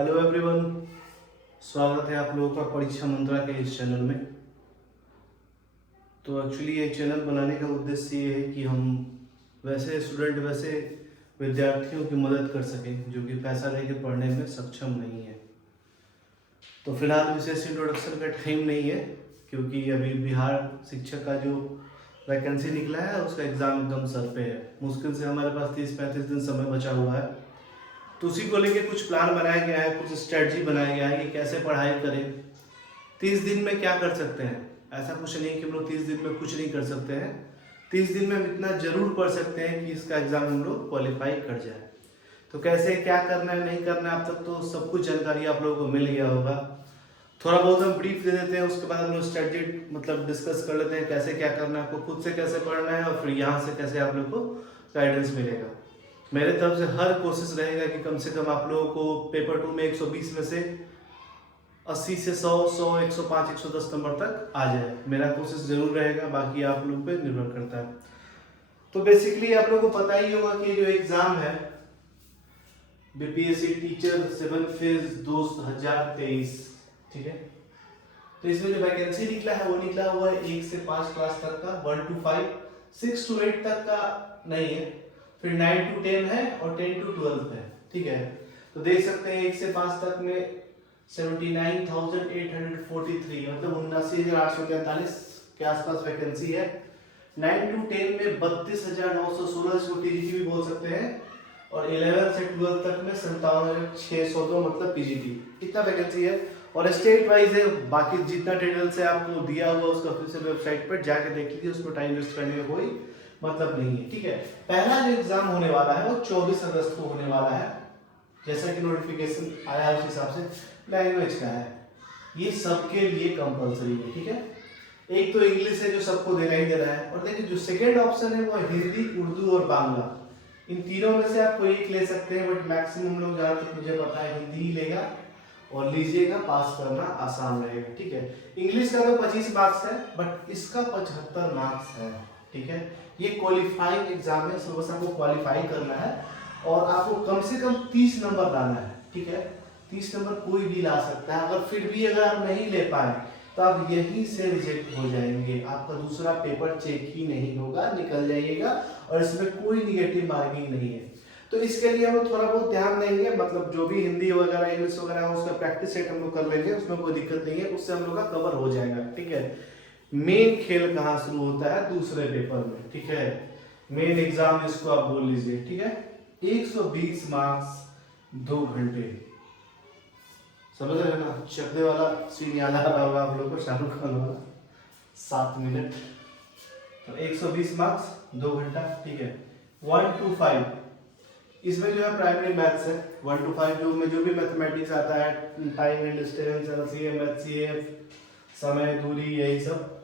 Hello everyone, स्वागत है आप लोगों का परीक्षा मंत्रा के इस चैनल में। तो एक्चुअली ये चैनल बनाने का उद्देश्य ये है कि हम वैसे विद्यार्थियों की मदद कर सकें जो कि पैसा लेके पढ़ने में सक्षम नहीं है। तो फिलहाल विशेष इंट्रोडक्शन का टाइम नहीं है, क्योंकि अभी बिहार शिक्षक का जो वैकेंसी निकला है उसका एग्ज़ाम एकदम सर पे है। मुश्किल से हमारे पास 30-35 दिन समय बचा हुआ है, तो उसी को लेके कुछ प्लान बनाया गया है, कुछ स्ट्रेटजी बनाया गया है कि कैसे पढ़ाई करें। 30 दिन में क्या कर सकते हैं, ऐसा कुछ नहीं कि हम लोग 30 दिन में कुछ नहीं कर सकते हैं। 30 दिन में हम इतना जरूर पढ़ सकते हैं कि इसका एग्ज़ाम हम लोग क्वालिफाई कर जाए। तो कैसे क्या करना है नहीं करना है, अब तक तो सब कुछ जानकारी आप लोगों को मिल गया होगा। थोड़ा बहुत हम ब्रीफ दे देते हैं, उसके बाद हम लोग स्ट्रेटजी डिस्कस कर लेते हैं कैसे क्या करना है, आपको खुद से कैसे पढ़ना है और फिर यहाँ से कैसे आप लोग को गाइडेंस मिलेगा। मेरे तरफ से हर कोशिश रहेगा कि कम से कम आप लोगों को पेपर 2 में 120 में से 80 से 100, 105, 110 नंबर तक आ जाए। मेरा कोशिश जरूर रहेगा, बाकी आप लोग पे निर्भर करता है। तो बेसिकली आप लोगों को पता ही होगा कि जो एग्जाम है बीपीएससी टीचर 7 फेज 2023, ठीक है। तो इसमें जो वैकेंसी निकला है वो निकला हुआ है 1 से 5 क्लास तक का, 1 to 5, 6 to 8 तक का नहीं है, फिर 9 to 10 है और 10 to 12 है, ठीक है। तो देख सकते हैं 1 से 5 तक में 79,843 मतलब 79,843 के आसपास वैकेंसी है। 9 to 10 में 32,916, इसको टीजीटी भी बोल सकते हैं, और 11 से 12 तक में 57,602 मतलब पीजीटी, इतना वैकेंसी है। और स्टेट वाइज है, बाकी जितना डिटेल्स है आपको दिया हुआ उसका ऑफिशियल वेबसाइट पर जाके देख लीजिए, उसमें टाइम वेस्ट करने का कोई मतलब नहीं है, ठीक है। पहला जो एग्जाम होने वाला है वो 24 अगस्त को होने वाला है, जैसा कि नोटिफिकेशन आया है उस हिसाब से। लैंग्वेज का है, ये सबके लिए कंपलसरी है, ठीक है। एक तो इंग्लिश है जो सबको देना ही देना है, और देखिए जो सेकेंड ऑप्शन है वो हिंदी, उर्दू और बांग्ला, इन तीनों में से आप कोई एक ले सकते हैं, बट मैक्सिमम लोग जहाँ तक मुझे पता है हिंदी ही लेगा, और लीजिएगा, पास करना आसान रहेगा, ठीक है। इंग्लिश का तो 25 मार्क्स है, बट इसका 75 मार्क्स है, ठीक है। ये क्वालिफाइंग एग्जाम है, बस आपको क्वालिफाई करना है और आपको कम से कम 30 नंबर लाना है, ठीक है। 30 नंबर कोई भी ला सकता है, अगर फिर भी अगर आप नहीं ले पाए तो आप यहीं से रिजेक्ट हो जाएंगे, आपका दूसरा पेपर चेक ही नहीं होगा, निकल जाइएगा, और इसमें कोई निगेटिव मार्किंग नहीं है। तो इसके लिए हम लोग थोड़ा बहुत ध्यान देंगे, मतलब जो भी हिंदी वगैरह इंग्लिश वगैरह है उसका प्रैक्टिस सेट हम लोग कर लेंगे, उसमें कोई दिक्कत नहीं है, उससे हम लोग का कवर हो जाएगा, ठीक है। मेन खेल कहाँ शुरू होता है, दूसरे पेपर में, ठीक है। मेन एग्जाम इसको आप बोल लीजिए, ठीक है। 120 मार्क्स 2 घंटे, समझ रहे हैं ना। चकदे वाला सीन याद आ रहा होगा आप लोग को, शाहरुख खान वाला 7 मिनट। तो 120 मार्क्स 2 घंटा, ठीक है। 1 to 5 इसमें जो है प्राइमरी मैथ्स है, 1 to 5 जो भी मैथमेटिक्स आता है, time and distance, LCM, HCF, समय, दूरी, यही सब।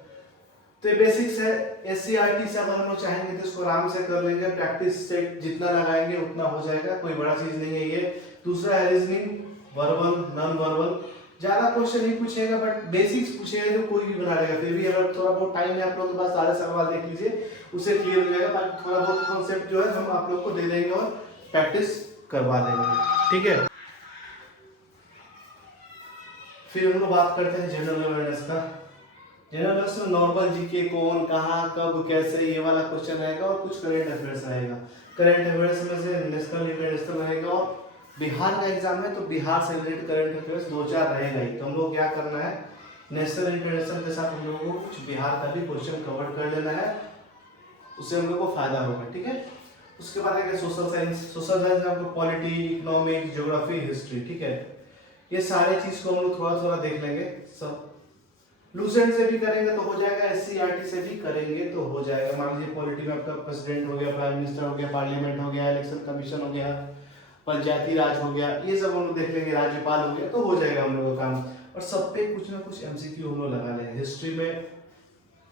तो ये बेसिक्स है। एससीईआरटी से अगर हम लोग चाहेंगे तो इसको आराम से कर लेंगे, प्रैक्टिस सेट जितना लगाएंगे उतना हो जाएगा, कोई बड़ा चीज नहीं है ये। दूसरा है रीजनिंग, वर्बल, नॉन वर्बल, ज्यादा क्वेश्चन नहीं पूछेगा, बट बेसिक्स पूछेगा जो कोई भी बना लेगा। फिर भी अगर थोड़ा बहुत टाइम है आप लोगों के पास, सारे सवाल देख लीजिए, उससे क्लियर हो जाएगा। बाकी थोड़ा बहुत कॉन्सेप्ट जो है हम आप लोग को दे देंगे और प्रैक्टिस करवा देंगे, ठीक है। फिर हम लोग बात करते हैं जनरल अवेयरनेस का। जनरल अवेयरनेस में नॉर्मल जीके, कौन, कहाँ, कब, कैसे, ये वाला क्वेश्चन रहेगा, और कुछ करंट अफेयर्स रहेगा। करंट अफेयर्स में से नेशनल, इंटरनेशनल रहेगा, और बिहार का एग्जाम है तो बिहार से रिलेटेड करंट अफेयर्स 2-4 रहेगा ही। तो हम लोग क्या करना है, नेशनल इंटरनेशनल के साथ हम लोगों को कुछ बिहार का भी क्वेश्चन कवर कर लेना है, उससे हम लोग को फायदा होगा, ठीक है। उसके बाद है सोशल साइंस। सोशल साइंस में आपको पॉलिटी, इकोनॉमिक्स, ज्योग्राफी, हिस्ट्री, ठीक है। ये सारे चीज को हम लोग थोड़ा थोड़ा देख लेंगे। सब लूसेंट से भी करेंगे तो हो जाएगा, एससीईआरटी से भी करेंगे तो हो जाएगा। मान लीजिए पॉलिटी में आपका प्रेसिडेंट हो गया, प्राइम मिनिस्टर हो गया, पार्लियामेंट हो गया, इलेक्शन कमीशन हो गया, पंचायती राज हो गया, ये सब हम लोग देख लेंगे, राज्यपाल हो गया, तो हो जाएगा हम लोग का काम। और सब पे कुछ ना कुछ एमसीक्यू हम लोग लगा लेंगे। हिस्ट्री में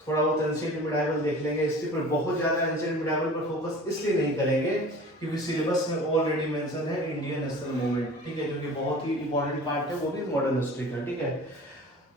थोड़ा बहुत एंशिएंट मिडाइवल देख लेंगे। हिस्ट्री पर बहुत ज्यादा एंशिएंट मिडाइवल पर फोकस इसलिए नहीं करेंगे क्योंकि सिलेबस में ऑलरेडी मेंशन है इंडियन नेशनल मूवमेंट, ठीक है, क्योंकि बहुत ही इंपॉर्टेंट पार्ट है वो भी मॉडर्न हिस्ट्री का, ठीक है।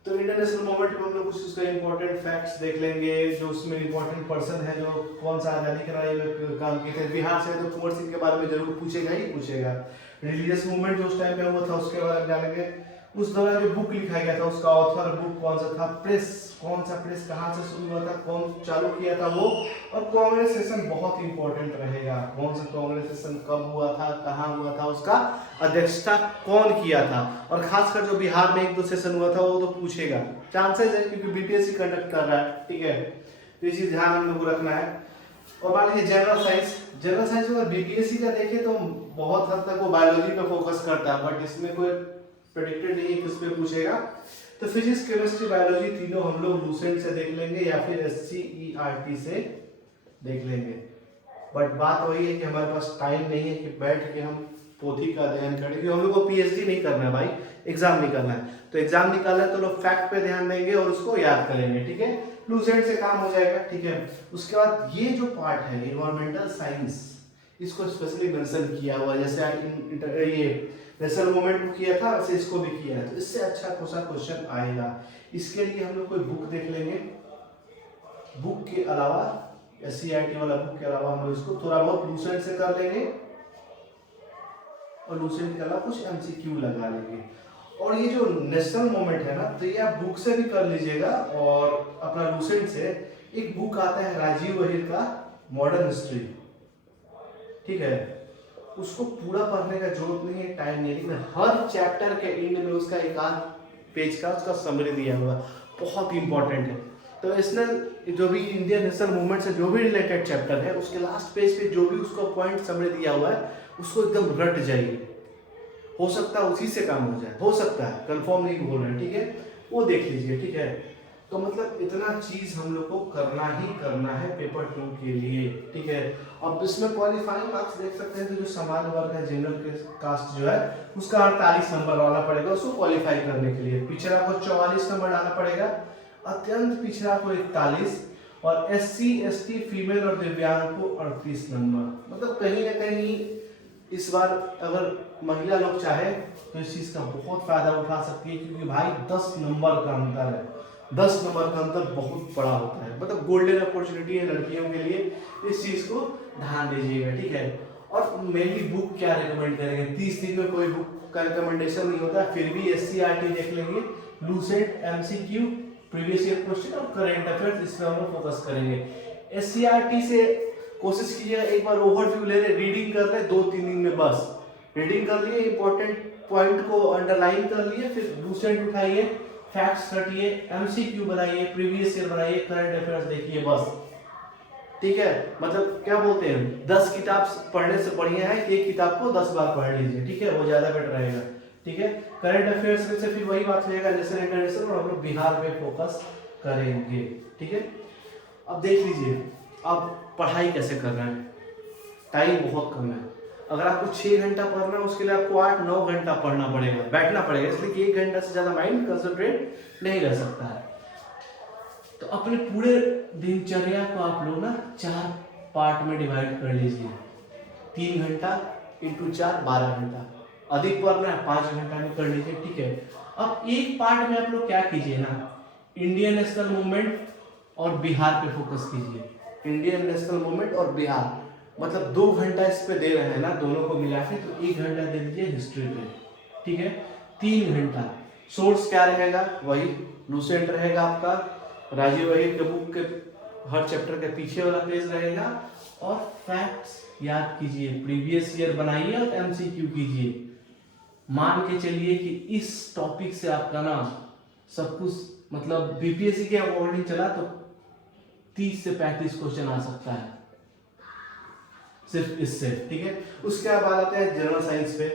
तो इंटरनेशनल मोमेंट में हम लोग कुछ उसका इंपॉर्टेंट फैक्ट्स देख लेंगे, जो उसमें इंपॉर्टेंट पर्सन है जो कौन सा आजादी के लड़ाई में काम किए थे। बिहार से तो कुंवर सिंह के बारे में जरूर पूछेगा ही पूछेगा। रिलीजियस मूवमेंट जो उस टाइम पे हुआ था उसके बारे में जानेंगे। उस दौरान जो बुक लिखा गया था उसका ऑथर बुक कौन सा था, प्रेस कौन सा, प्रेस कहाँ से शुरू हुआ था, कौन चालू किया था वो, और कांग्रेस सेशन बहुत इंपॉर्टेंट रहेगा। कौन सा कांग्रेस सेशन कब हुआ था, कहाँ हुआ था, उसका अध्यक्षता कौन किया था, और खासकर जो बिहार में 1-2 सेशन हुआ था वो तो पूछेगा, चांसेस है क्योंकि बीपीएससी कंडक्ट कर रहा है। ठीक है, तो ये चीज ध्यान हम लोग को रखना है। और मान लीजिए जनरल साइंस में बीपीएससी का देखें तो बहुत हद तक वो बायोलॉजी पे फोकस करता है, बट इसमें कोई प्रेडिक्टेड नहीं है किस पे पूछेगा। तो फिजिक्स, केमिस्ट्री, बायोलॉजी तीनों हम लोग लूसेंट से देख लेंगे या फिर एससीईआरटी से देख लेंगे। बट बात वही है कि हमारे पास टाइम नहीं है कि बैठ के हम पोथी का अध्ययन करें, क्योंकि हम लोग को पीएचडी नहीं करना है भाई, एग्जाम निकालना है। तो एग्जाम निकालना है तो लोग फैक्ट पे ध्यान देंगे और उसको याद करेंगे। ठीक है, लूसेंट से काम हो जाएगा। ठीक है, उसके बाद ये जो पार्ट है इन्वायरमेंटल साइंस, इसको स्पेशली मेंशन किया हुआ, जैसे ये नेशनल मूवमेंट को किया था वैसे इसको भी किया है, तो इससे अच्छा क्वेश्चन आएगा। इसके लिए हम लोग कोई बुक देख लेंगे। बुक के अलावा एससीईआरटी वाला बुक के अलावा हम लोग इसको थोड़ा बहुत लूसेंट से कर लेंगे और लूसेंट के अलावा कुछ एमसीक्यू लगा लेंगे। और ये जो नेशनल मूवमेंट है ना, तो ये आप बुक से भी कर लीजिएगा और अपना लूसेंट से। एक बुक आता है राजीव वहीर का मॉडर्न हिस्ट्री, ठीक है, उसको पूरा पढ़ने का जरूरत नहीं है, टाइम नहीं है, लेकिन हर चैप्टर के एंड में उसका एक आध पेज का उसका समरी दिया हुआ, बहुत इंपॉर्टेंट है। तो नेशनल जो भी इंडियन नेशनल मूवमेंट से जो भी रिलेटेड चैप्टर है उसके लास्ट पेज पे जो भी उसका पॉइंट समरी दिया हुआ है उसको एकदम रट जाइए। हो सकता है उसी से काम हो जाए, हो सकता है, कंफर्म नहीं बोल रहे, ठीक है, वो देख लीजिए। ठीक है, तो मतलब इतना चीज हम लोग को करना ही करना है पेपर 2 के लिए। ठीक है, अब इसमें क्वालिफाइंग मार्क्स देख सकते हैं, तो जो सामान्य वर्ग है जनरल कास्ट जो है उसका 48 नंबर डालना पड़ेगा उसको क्वालिफाई करने के लिए। पिछड़ा को 44 नंबर डालना पड़ेगा, अत्यंत पिछड़ा को 41, और एससी एसटी फीमेल और दिव्यांग को 38 नंबर। मतलब कहीं ना कहीं इस बार अगर महिला लोग चाहे तो इस चीज का बहुत फायदा उठा सकती है, क्योंकि भाई 10 नंबर का अंतर है। 10 नंबर का अंतर बहुत बड़ा होता है, मतलब गोल्डन अपॉर्चुनिटी है लड़कियों के लिए, इस चीज को ध्यान दीजिएगा। ठीक है, और मेनली बुक क्या रिकमेंड करेंगे, 30 दिन में कोई बुक का रिकमेंडेशन नहीं होता, फिर भी एससीईआरटी देख लेंगे, Lucent, MCQ, previous year question और करंट अफेयर्स, इस पर हम लोग फोकस करेंगे। एससीईआरटी से कोशिश कीजिएगा एक बार ओवरव्यू ले ले, रीडिंग कर ले 2-3 दिन में, बस रीडिंग कर लिए, इंपॉर्टेंट पॉइंट को अंडरलाइन कर लिए, फिर लूसेंट उठाइए, फैक्ट्स रटिए, एमसीक्यू बनाइए, प्रीवियस ईयर बनाइए, करंट अफेयर्स देखिए, बस। ठीक है, मतलब क्या बोलते हैं, 10 किताब पढ़ने से बढ़िया है एक किताब को 10 बार पढ़ लीजिए। ठीक है, वो ज्यादा बेटर रहेगा। ठीक है, करंट अफेयर्स में से फिर वही बात रहेगा, नेशनल इंटरनेशनल, और हम लोग बिहार पे फोकस करेंगे। ठीक है, अब देख लीजिए अब पढ़ाई कैसे कर रहे हैं, टाइम बहुत कम है। अगर आपको 6 घंटा पढ़ना है उसके लिए आपको 8-9 घंटा पढ़ना पड़ेगा, बैठना पड़ेगा, इसलिए कि 1 घंटा से ज्यादा माइंड कंसंट्रेट नहीं रह सकता है। तो अपने पूरे दिनचर्या को आप लोग ना 4 पार्ट में डिवाइड कर लीजिए, 3 घंटा इंटू 4 12 घंटा, अधिक पढ़ना है 5 घंटा में कर लीजिए। ठीक है, अब एक पार्ट में आप लोग क्या कीजिए ना, इंडियन नेशनल मूवमेंट और बिहार पे फोकस कीजिए। इंडियन नेशनल मूवमेंट और बिहार, मतलब 2 घंटा इस पे दे रहे हैं ना दोनों को मिला के, तो 1 घंटा दे दीजिए हिस्ट्री पे। ठीक है, 3 घंटा सोर्स क्या रहेगा, वही लूसेंट रहेगा आपका, राजीव वहीर के बुक के हर चैप्टर के पीछे वाला पेज रहेगा, और फैक्ट्स याद कीजिए, प्रीवियस ईयर बनाइए और एमसीक्यू कीजिए। मान के चलिए कि इस टॉपिक से आपका ना सब कुछ, मतलब बीपीएससी के अकॉर्डिंग चला तो 30 से 35 क्वेश्चन आ सकता है सिर्फ इससे। ठीक है, उसके बाद आते हैं जनरल साइंस पे,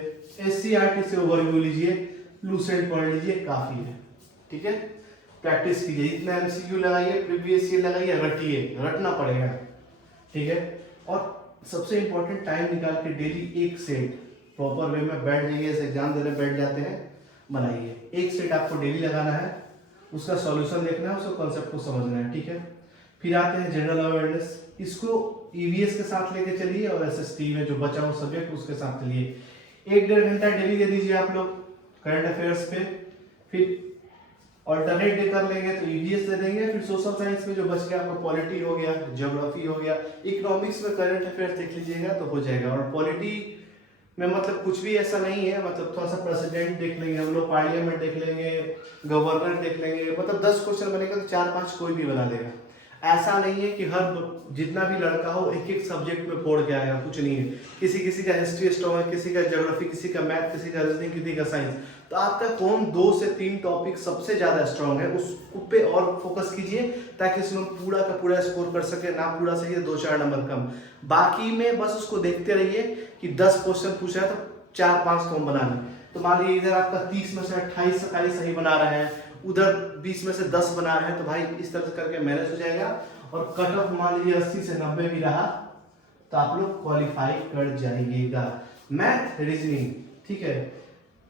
एससीईआरटी से ओवरव्यू लीजिए, लूसेंट पढ़ लीजिए, काफी है। ठीक है, प्रैक्टिस कीजिए, जितना एमसीक्यू लगाइए, प्रीवियस ईयर लगाइए, रटिए, रटना पड़ेगा। ठीक है, और सबसे इंपॉर्टेंट टाइम निकाल के डेली एक सेट प्रॉपर वे में बैठ जाइए, एग्जाम देने बैठ जाते हैं, बनाइए। एक सेट आपको डेली लगाना है, उसका सॉल्यूशन देखना है, उसको कॉन्सेप्ट को समझना है। ठीक है, फिर आते हैं जनरल अवेयरनेस, इसको ईवीएस के साथ लेके चलिए और एसएसटी में जो बचा हो सब्जेक्ट उसके साथ चलिए। 1-1.5 घंटा डेली दे दीजिए आप लोग करंट अफेयर्स पे। फिर ऑल्टरनेट डे कर लेंगे तो ईवीएस दे देंगे। फिर सोशल साइंस में जो बच गया आपका पॉलिटी हो गया, ज्योग्राफी हो गया, इकोनॉमिक्स में करंट अफेयर्स देख लीजिएगा तो हो जाएगा। और पॉलिटी में मतलब कुछ भी ऐसा नहीं है, मतलब थोड़ा सा प्रेसिडेंट देख लेंगे हम लोग, पार्लियामेंट देख लेंगे, गवर्नर देख लेंगे, मतलब 10 क्वेश्चन बनेगा तो 4-5 कोई भी बना लेगा। ऐसा नहीं है कि हर जितना भी लड़का हो एक एक सब्जेक्ट में फोड़ के आएगा, कुछ नहीं है। किसी का हिस्ट्री स्ट्रॉन्ग है, किसी का ज्योग्राफी, किसी का मैथ, किसी का रीजनिंग, किसी का साइंस। तो आपका कौन 2 से 3 टॉपिक सबसे ज्यादा स्ट्रॉन्ग है उस पे और फोकस कीजिए, ताकि उसमें पूरा का पूरा स्कोर कर सके। ना पूरा सही है 2-4 नंबर कम, बाकी में बस उसको देखते रहिए कि 10 क्वेश्चन पूछा है तो 4-5 तो हम बना लें। तो मान लीजिए इधर आपका 30 में से 28-27 सही बना रहे हैं, उधर 20 में से 10 बना रहे हैं, तो भाई इस तरह से करके मैनेज हो जाएगा। और कट ऑफ मान लीजिए 80 से 90 भी रहा तो आप लोग क्वालिफाई कर जाइएगा। मैथ, रीजनिंग, ठीक है।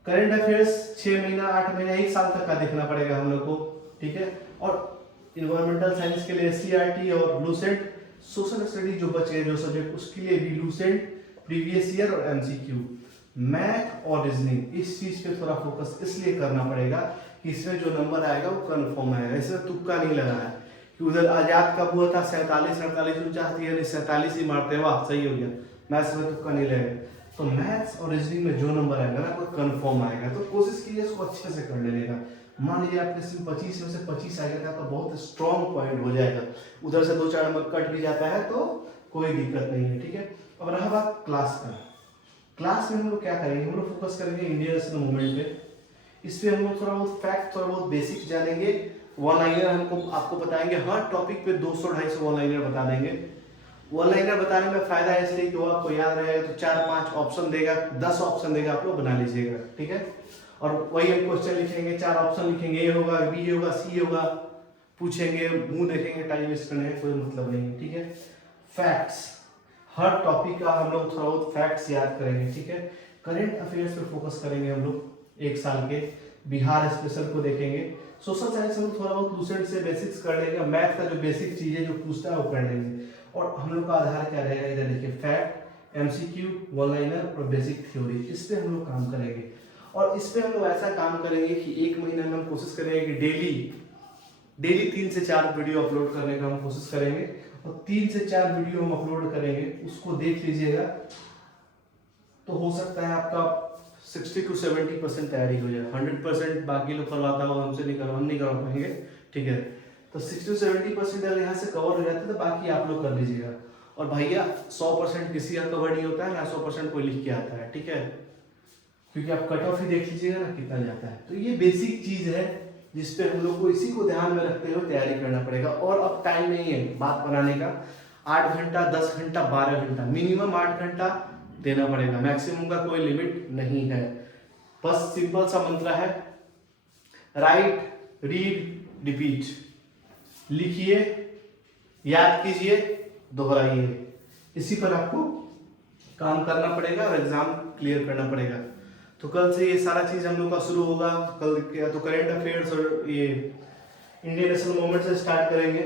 करंट अफेयर्स 6 महीना, 8 महीना, 1 साल तक का देखना पड़ेगा हम लोग को, ठीक है। और इन्वायरमेंटल साइंस के लिए एससीईआरटी और लूसेंट, सोशल स्टडी जो बचे जो सब्जेक्ट उसके लिए भी लूसेंट, प्रीवियस ईयर और एमसीक्यू। मैथ और रीजनिंग इस चीज पे थोड़ा फोकस इसलिए करना पड़ेगा कि इसमें जो नंबर आएगा वो कंफर्म आएगा, इसमें तुक्का नहीं लगा है कि उधर आजाद कब हुआ था 47-48 चाहती है 47 ही मारते हैं, वाह सही हो गया, मैथ्स में तुक्का नहीं लगेगा। तो मैथ्स और रीजनिंग में जो नंबर आएगा ना वो कंफर्म आएगा, तो कोशिश कीजिए इसको अच्छे से कर लेने का। मान लीजिए आपके सिर्फ 25 में से 25 आ गया था तो बहुत स्ट्रॉन्ग पॉइंट हो जाएगा, उधर से 2-4 नंबर कट भी जाता है तो कोई दिक्कत नहीं है, ठीक है। अब रहा बात क्लास का, क्लास में हम लोग क्या करेंगे, हम लोग फोकस करेंगे इंडियन नेशनल मूवमेंट पे। इस पे हम लोग थोड़ा बहुत फैक्ट, थोड़ा बहुत बेसिक जानेंगे। वन लाइनर हमको आपको बताएंगे, हर टॉपिक पे 200-250 वन लाइनर बता देंगे। वन लाइनर बताने में फायदा है इसलिए कि वो आपको याद रहेगा, तो 4-5 ऑप्शन देगा, 10 ऑप्शन देगा, आप लोग बना लीजिएगा, ठीक है। और वही हम क्वेश्चन लिखेंगे, 4 ऑप्शन लिखेंगे, ए होगा, बी होगा, सी होगा, पूछेंगे, मुंह देखेंगे, टाइम वेस्ट करने का कोई मतलब नहीं है, ठीक है। फैक्ट्स, हर टॉपिक का हम लोग थोड़ा बहुत फैक्ट्स याद करेंगे, ठीक है। करंट अफेयर्स पे फोकस करेंगे हम लोग 1 साल के, बिहार स्पेशल को देखेंगे। सोशल साइंस हम लोग थोड़ा बहुत लूसेंट से बेसिक्स कर लेंगे, मैथ का जो बेसिक चीजें जो पूछता है वो कर लेंगे। और हम लोग का आधार क्या रहेगा, इधर देखिए फैक्ट, एमसीक्यू, वन लाइनर और बेसिक थ्योरी, इस पे हम लोग काम करेंगे। और इस पे हम लोग ऐसा काम करेंगे कि 1 महीने में हम कोशिश करेंगे कि डेली 3 से 4 वीडियो अपलोड करने का हम कोशिश करेंगे। और 3 से 4 वीडियो हम अपलोड करेंगे, उसको देख लीजिएगा तो हो सकता है आपका 60 to 70% तैयारी हो जाए। 100% बाकी लोग करवाता हो, हमसे नहीं करवा, हम नहीं करवा पाएंगे, ठीक है। तो 60 to 70% अगर यहाँ से कवर हो जाता है तो बाकी आप लोग कर लीजिएगा। और भैया 100% किसी का कवर नहीं होता है ना, 100% कोई लिख के आता है, ठीक है, क्योंकि आप कट ऑफ ही देख लीजिएगा ना कितना जाता है। तो ये बेसिक चीज है जिसपे हम लोग को इसी को ध्यान में रखते हुए तैयारी करना पड़ेगा। और अब टाइम नहीं है बात बनाने का, 8 घंटा, 10 घंटा, 12 घंटा, मिनिमम 8 घंटा देना पड़ेगा, मैक्सिमम का कोई लिमिट नहीं है। बस सिंपल सा मंत्र है, राइट, रीड, रिपीट, लिखिए, याद कीजिए, दोहराइए, इसी पर आपको काम करना पड़ेगा और एग्जाम क्लियर करना पड़ेगा। तो कल से ये सारा चीज हम लोग का शुरू होगा। कल क्या तो करंट अफेयर्स और ये इंडियन नेशनल मूवमेंट से स्टार्ट करेंगे।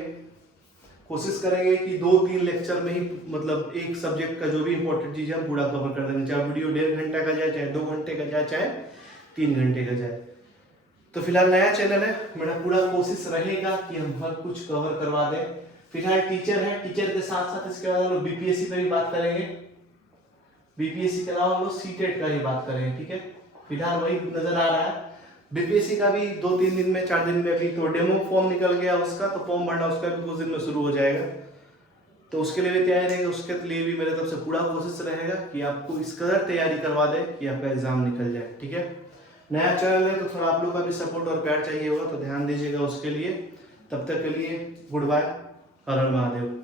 कोशिश करेंगे कि 2-3 लेक्चर में ही मतलब एक सब्जेक्ट का जो भी इंपॉर्टेंट चीज है हम पूरा कवर कर देंगे, चाहे वीडियो 1.5 घंटा का जाए, चाहे 2 घंटे का जाए, चाहे 3 घंटे का जाए। तो फिलहाल नया चैनल है, मेरा पूरा कोशिश रहेगा कि हम हर कुछ कवर करवा दें। फिलहाल टीचर है, टीचर के साथ साथ इसके बाद हम लोग बीपीएससी पे भी बात करेंगे, बीपीएससी के अलावा हम लोग सीटेट का भी बात करेंगे, ठीक है। फिलहाल वही नजर आ रहा है। बीपीएससी का भी 2-3 दिन में, 4 दिन में अभी तो डेमो फॉर्म निकल गया उसका, तो फॉर्म भरना उसका भी कुछ दिन में शुरू हो जाएगा, तो उसके लिए भी तैयारी रहेगी। उसके लिए भी मेरे तरफ से पूरा कोशिश रहेगा कि आपको इस कदर तैयारी करवा दे कि आपका एग्जाम निकल जाए, ठीक है। नया चैनल है तो थोड़ा आप लोग का भी सपोर्ट और प्यार चाहिए होगा, तो ध्यान दीजिएगा उसके लिए। तब तक के लिए गुड बाय, हर हर महादेव।